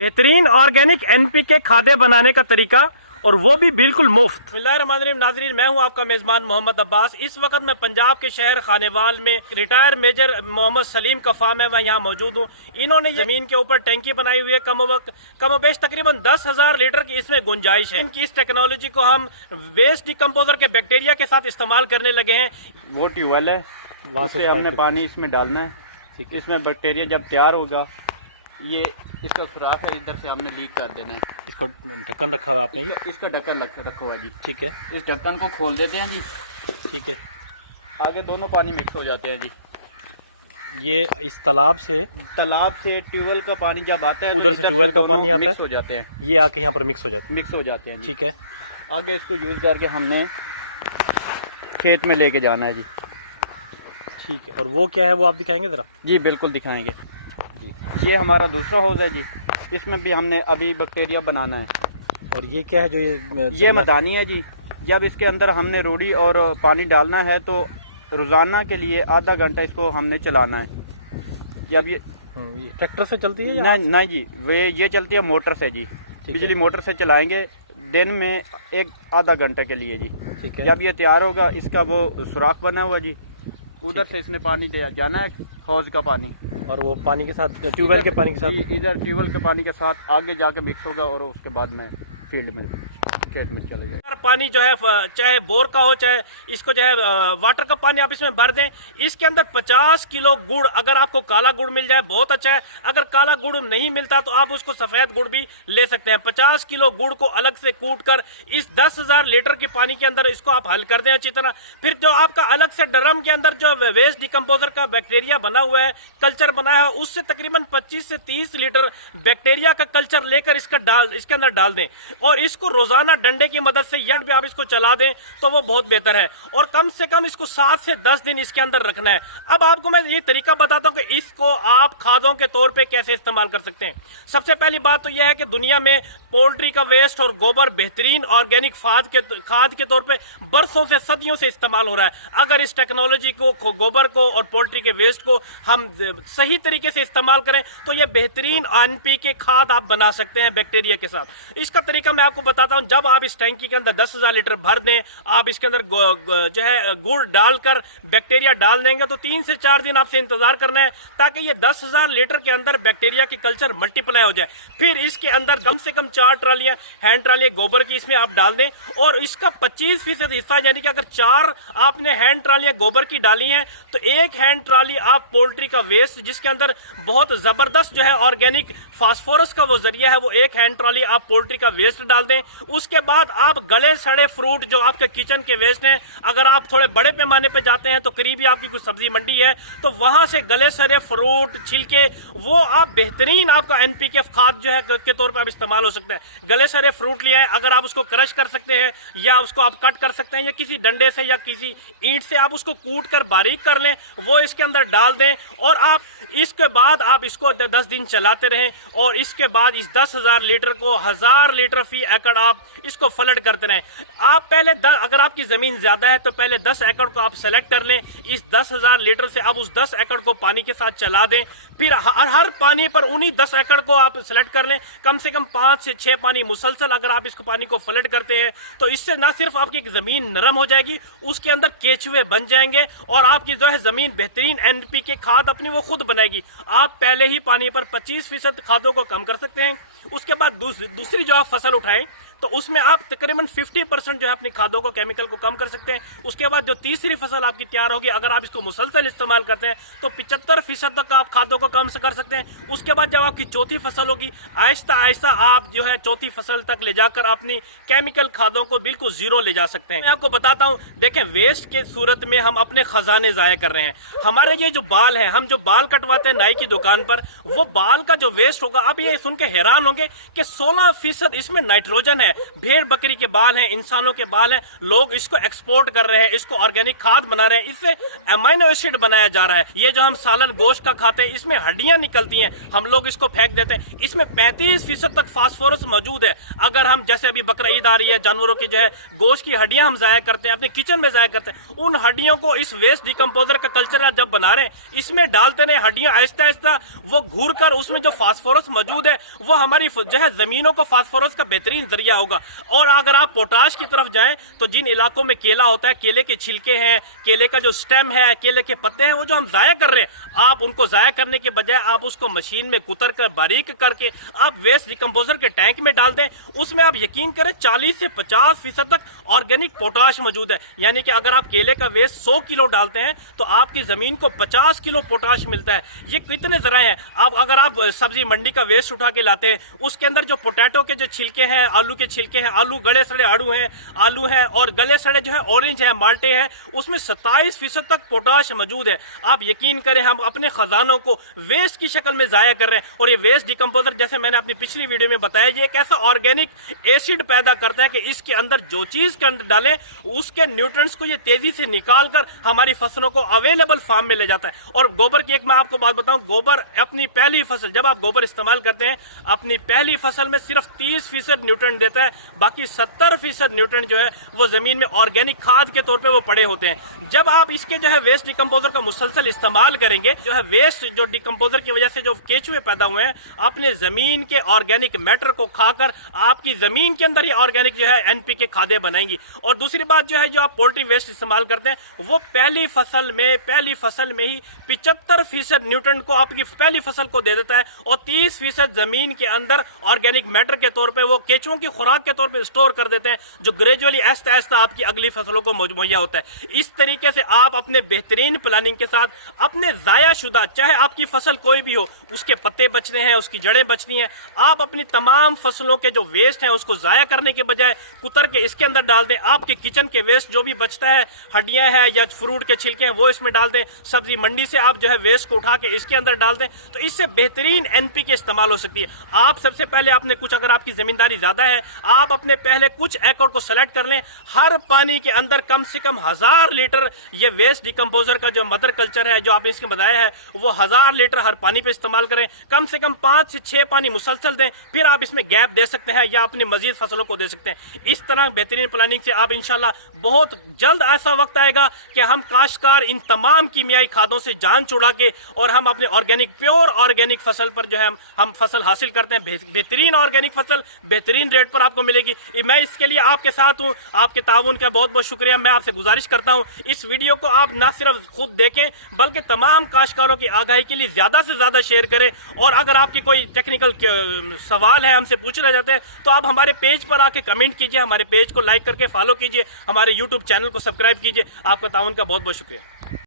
बेहतरीन organic NPK खादे बनाने का तरीका और वो भी बिल्कुल मुफ्त। बिस्मिल्लाहिर्रहमानिर्रहीम नाज़रीन, मैं हूं आपका मेजबान मोहम्मद अब्बास। इस वक्त मैं पंजाब के शहर खानेवाल में रिटायर मेजर मोहम्मद सलीम का फार्म है, मैं यहाँ मौजूद हूँ। इन्होंने जमीन के ऊपर टैंकी बनाई हुई है, कमोबेश तकरीबन 10,000 लीटर की इसमें गुंजाइश है। इनकी इस टेक्नोलॉजी को हम वेस्ट डिकम्पोजर के बैक्टीरिया के साथ इस्तेमाल करने लगे हैं। वो ट्यूबवेल है, उससे हमने पानी इसमें डालना है। इसमें बैक्टीरिया जब तैयार होगा, ये इसका सुराख है, इधर से हमने लीक कर देना है। ढक्कन रखा हुआ है, इसका ढक्कन रखा हुआ जी। ठीक है, इस ढक्कन को खोल देते हैं जी। ठीक है, आगे दोनों पानी मिक्स हो जाते हैं जी। ये इस तालाब से ट्यूबवेल का पानी जब आता है तो इधर से दोनों मिक्स हो जाते हैं, ये आके यहाँ पर मिक्स हो जाते हैं। ठीक है, आगे इसको यूज करके हमने खेत में लेके जाना है जी। ठीक है। और वो क्या है, वो आप दिखाएंगे जरा? जी बिल्कुल दिखाएंगे। ये हमारा दूसरा हाउस है जी, इसमें भी हमने अभी बैक्टीरिया बनाना है। और ये क्या है जो ये मदानी है जी। जब इसके अंदर हमने रूढ़ी और पानी डालना है तो रोजाना के लिए आधा घंटा इसको हमने चलाना है। जब ये ट्रैक्टर से चलती है या? नहीं जी, ये चलती है मोटर से जी। बिजली मोटर से चलाएंगे दिन में आधा घंटे के लिए जी। ठीक है। जब ये तैयार होगा, इसका वो सुराख बना हुआ जी, उधर से इसने पानी जाना है, हौज का पानी। और वो पानी के साथ, ट्यूबवेल के पानी के साथ, इधर ट्यूबवेल के पानी के साथ आगे जाके मिक्स होगा और उसके बाद में फील्ड में खेत में चले जाए। पानी जो है चाहे बोर का हो चाहे इसको जो है वाटर का पानी आप इसमें भर दें। इसके अंदर 50 किलो गुड़, अगर आपको काला गुड़ मिल जाए बहुत अच्छा है। अगर काला गुड़ नहीं मिलता तो आप उसको सफेद गुड़ भी ले सकते हैं। 50 किलो गुड़ को अलग से कूट कर इस 10,000 लीटर के पानी के अंदर इसको आप हल कर दें अच्छी तरह। फिर जो आपका अलग से ड्रम के अंदर जो वेस्ट डिकम्पोजर का बैक्टीरिया बना हुआ है, कल्चर बनाया है, उससे तकरीबन 25 से 30 लीटर बैक्टीरिया का कल्चर लेकर इसके अंदर डाल दें और इसको रोजाना डंडे की मदद से या भी आप इसको चला दें तो वो बहुत बेहतर है। और कम से कम इसको 7 से 10 दिन इसके अंदर रखना है। अब आपको मैं ये तरीका बताता हूँ कि इसको आप खादों के तौर पे कैसे इस्तेमाल कर सकते हैं। सबसे पहली बात तो यह है कि दुनिया में पोल्ट्री का वेस्ट और गोबर बेहतरीन ऑर्गेनिक खाद के तौर पे बरसों से सदियों से इस्तेमाल हो रहा है। अगर इस टेक्नोलॉजी को, गोबर को और पोल्ट्री के वेस्ट को हम सही तरीके से इस्तेमाल करें तो ये बेहतरीन एनपीके खाद आप बना सकते हैं बैक्टीरिया के साथ। इसका तरीका मैं आपको बताता हूं। जब आप इस टैंकी के अंदर 10,000 लीटर भर दें, आप इसके अंदर जो है गुड़ डालकर बैक्टीरिया डाल देंगे तो 3 से 4 दिन आपसे इंतजार करना है ताकि ये 10,000 लीटर के अंदर बैक्टीरिया की कल्चर मल्टीप्लाई हो जाए। फिर इसके अंदर कम से कम 4 ट्रालियां हैंड ट्रालियां गोबर की इसमें आप डाल दें और इसका 25% हिस्सा, यानी कि अगर 4 आपने हैंड ट्रालियां गोबर की डाली हैं तो 1 हैंड ट्राली आप पोल्ट्री का वेस्ट, जिसके अंदर बहुत जबरदस्त जो है ऑर्गेनिक फास्फोरस का वो जरिया है, वो 1 हैंड ट्राली आप पोल्ट्री का वेस्ट डाल दें। उसके बाद आप गले सड़े फ्रूट जो आपके किचन के वेस्ट हैं, अगर आप थोड़े बड़े पैमाने पे जाते हैं तो करीबी आपकी कुछ सब्जी मंडी है तो वहां से गले सड़े फ्रूट छिलके वो आप बेहतरीन आपका एनपीके खाद जो है के तौर पे आप इस्तेमाल हो सकते हैं। गले सड़े फ्रूट लिया है, अगर आप उसको क्रश कर सकते हैं या उसको आप कट कर सकते हैं या किसी डंडे से या किसी ईंट से आप उसको कूट कर बारीक कर लें, वो इसके अंदर डाल दें और आप इसके बाद आप इसको 10 दिन चलाते रहें और इसके बाद इस 10,000 लीटर को 1000 लीटर फी एकड़ आप इसको फ्लड करते रहें। आप पहले अगर आपकी जमीन ज्यादा है तो पहले 10 एकड़ को आप सेलेक्ट कर लें। इस 10,000 लीटर से आप उस 10 एकड़ को पानी के साथ चला दें। फिर हर पानी पर उन्हीं 10 एकड़ को आप सेलेक्ट कर लें। कम से कम 5 से 6 पानी मुसलसल अगर आप इसको पानी को फ्लड करते हैं तो इससे न सिर्फ आपकी जमीन नरम हो जाएगी, उसके अंदर केचुए बन जाएंगे और आपकी जो है जमीन बेहतरीन एनपीके खाद अपनी वो खुद बनाएगी। आप पहले ही पानी पर 25% खादों को कम कर सकते हैं। उसके बाद दूसरी जो आप फसल उठाएं तो उसमें आप तकरीबन 50% जो है अपनी खादों को, केमिकल को कम कर सकते हैं। उसके बाद जो तीसरी फसल आपकी तैयार होगी, अगर आप इसको मुसलसल इस्तेमाल करते हैं तो 75% तक आप खादों को कम कर सकते हैं। उसके बाद जब आपकी चौथी फसल होगी, आहिस्ता आहिस्ता आप जो है चौथी फसल तक ले जाकर अपनी केमिकल खादों को बिल्कुल जीरो ले जा सकते हैं। मैं आपको बताता हूँ, देखें वेस्ट के सूरत में हम अपने खजाने जाया कर रहे हैं। हमारे ये जो बाल है, हम जो बाल कटवाते हैं नाई की दुकान पर, वो बाल का जो वेस्ट होगा, आप ये सुन के हैरान होंगे कि 16% इसमें नाइट्रोजन है। भेड़ बकरी के बाल हैं, इंसानों के बाल हैं, लोग इसको एक्सपोर्ट कर रहे हैं, इसको ऑर्गेनिक खाद बना रहे हैं, इससे अमाइनो एसिड बनाया जा रहा है। ये जो हम सालन गोश्त का खाते हैं, इसमें हड्डियां निकलती हैं, हम लोग इसको फेंक देते हैं। इसमें 35% तक फास्फोरस मौजूद है। अगर हम जैसे अभी बकरा ईद आ रही है, जानवरों की जो है गोश्त की हड्डियां हम जाया करते हैं, अपने किचन में जाया करते हैं, उन हड्डियों को इस वेस्ट डिकम्पोजर का कल्चर जब बना बना रहे हैं, इसमें डालते रहे, हड्डियां आहिस्ता आहिस्ता वो घूर कर उसमें जो फास्फोरस मौजूद है वो हमारी जो है जमीनों को फास्फोरस का बेहतरीन जरिया होगा। और अगर आप पोटाश की तरफ जाएं तो जिन इलाकों में केला होता है, केले के छिलके हैं, केले का जो स्टेम है, केले के पत्ते हैं, वो जो हम जाया कर रहे हैं, आप उनको जाया करने के बजाय आप उसको मशीन में कुतर कर बारीक करके आप वेस्ट डिकम्पोजर के टैंक में डाल दें। उसमें आप यकीन करें 40 से 50% तक ऑर्गेनिक पोटाश मौजूद है। यानी कि अगर आप केले का वेस्ट 100 किलो डालते हैं तो आपकी जमीन को 50 किलो पोटाश मिलता है। ये कितने जराए हैं। अब अगर आप सब्जी मंडी का वेस्ट उठा के लाते हैं, उसके अंदर जो पोटैटो के जो छिलके हैं, आलू के छिलके हैं, आलू गले सड़े आलू हैं और गले सड़े जो है ऑरेंज है, माल्टे हैं, उसमें 27% तक पोटाश मौजूद है। आप यकीन करें हम अपने खजानों को वेस्ट की शक्ल में जाया कर रहे हैं। और ये वेस्ट डिकम्पोजर जैसे मैंने अपनी पिछली वीडियो में बताया, ये एक ऐसा ऑर्गेनिक एसिड पैदा करता है कि इसके अंदर जो चीज के अंदर डालें उसके न्यूट्रिएंट्स को ये तेजी से निकाल कर हमारी फसलों को अवेलेबल फार्म में ले जाता है। और गोबर की एक मैं आपको बात बताऊं, गोबर अपनी पहली फसल, जब आप गोबर इस्तेमाल करते हैं अपनी पहली फसल में सिर्फ 30% न्यूट्रिएंट देता है, बाकी 70% न्यूट्रिएंट जो है वो जमीन में ऑर्गेनिक खाद के तौर पे वो पड़े होते हैं। जब आप इसके जो है वेस्ट डिकम्पोजर का मुसलसल इस्तेमाल करेंगे, जो है वेस्ट जो डिकम्पोजर की वजह से जो केचुए पैदा हुए हैं, अपने जमीन के ऑर्गेनिक मैटर को खाकर आपकी जमीन के अंदर ही ऑर्गेनिक जो है एनपीके खादें बनाएंगी। और दूसरी बात जो है, जो आप पोल्ट्री वेस्ट इस्तेमाल करते हैं वो पहली फसल में ही 75% न्यूट्रिएंट को आपकी पहली फसल को दे देता है और 30% जमीन के अंदर ऑर्गेनिक मैटर के तौर पे वो केचुओं की खुराक के तौर पे स्टोर कर देते हैं, जो ग्रेजुअली आहिस्ता आहिस्ता आपकी अगली फसलों को मुहैया होता है। इस तरीके से आप अपने बेहतरीन प्लानिंग के साथ अपने जाया शुदा, चाहे आपकी फसल कोई भी हो, उसके पत्ते बचने हैं, उसकी जड़ें बचनी है, आप अपनी तमाम फसलों के जो वेस्ट है उसको जाया करने के बजाय कुतर के इसके अंदर डाल दें। आपके किचन के वेस्ट जो भी बचता है, हड्डियां हैं या फ्रूट के छिलके हैं, वो इसमें डाल दें। सब्जी मंडी से आप जो है वेस्ट को उठा के इसके अंदर डाल दें, तो इससे बेहतरीन एनपीके इस्तेमाल हो सकती है। आप सबसे पहले आपने कुछ, अगर आपकी जमींदारी ज्यादा है, आप अपने पहले कुछ एकड़ को सेलेक्ट कर लें, हर पानी के अंदर कम से कम 1000 लीटर ये वेस्ट डिकम्पोजर का जो मदर कल्चर है जो आपने इसके बताया है, वो 1000 लीटर हर पानी पे इस्तेमाल करें। कम से कम 5 से 6 पानी मुसलसल दें, फिर आप इसमें गैप दे सकते हैं या अपनी मजीद फसलों को दे सकते हैं। इस तरह बेहतरीन प्लानिंग से आप इंशाल्लाह बहुत जल्द ऐसा वक्त आएगा कि हम काश्तकार इन तमाम कीमियाई खादों से जान छुड़ा के और हम अपने ऑर्गेनिक, प्योर ऑर्गेनिक फसल पर जो है हम फसल हासिल करते हैं। बेहतरीन ऑर्गेनिक फसल बेहतरीन रेट पर आपको मिलेगी। मैं इसके लिए आपके साथ हूँ, आपके ताउन का बहुत बहुत शुक्रिया। मैं आपसे गुजारिश करता हूँ इस वीडियो को आप न सिर्फ खुद देखें बल्कि तमाम काश्तकारों की आगाही के लिए ज्यादा से ज्यादा शेयर करें। और अगर आपकी कोई टेक्निकल सवाल है, हमसे पूछना चाहते हैं, तो आप हमारे पेज पर आके कमेंट कीजिए, हमारे पेज को लाइक करके फॉलो कीजिए, हमारे यूट्यूब चैनल को सब्सक्राइब कीजिए। आपका ताउन का बहुत बहुत शुक्रिया।